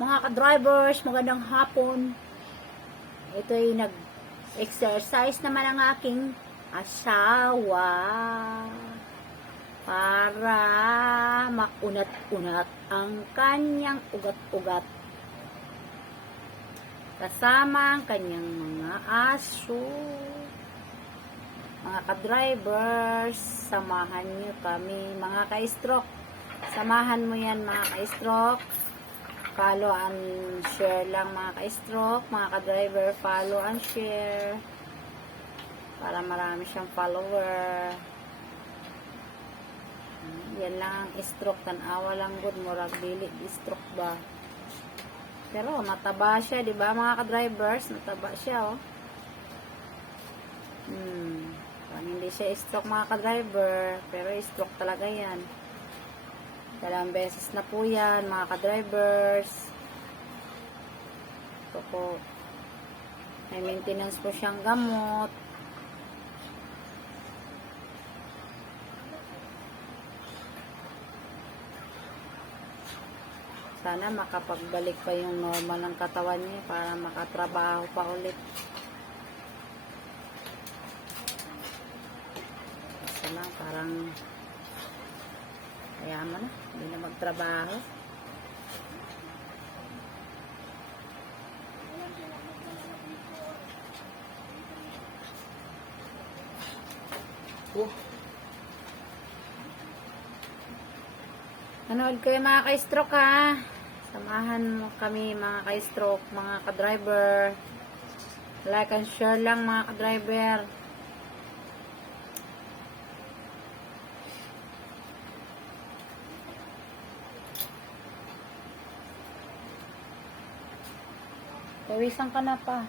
Mga ka-drivers, magandang hapon. Ito ay nag-exercise naman ang aking asawa para makunat-unat ang kanyang ugat-ugat. Kasama ang kanyang mga aso. Mga ka-drivers, samahan nyo kami. Mga ka-stroke, samahan mo yan mga ka-stroke. Follow and share lang mga ka-stroke, mga ka-driver, follow and share para marami siyang follower. Yan lang ang stroke, tanawa lang good, murag dili stroke ba. Pero mataba siya, di ba mga ka-drivers? Mataba siya, oh. Hindi siya stroke mga ka-driver, pero stroke talaga yan. Dalawang beses na po yan, mga ka-drivers. Ito po. May maintenance po siyang gamot. Sana makapagbalik pa yung normal ng katawan niya para makatrabaho pa ulit. Kasi lang, parang kaya mo na, hindi na magtrabaho. Manood kayo mga ka-stroke ha. Samahan mo kami mga ka-stroke, mga ka-driver. Like and share lang mga ka-driver. Pawisan ka na pa.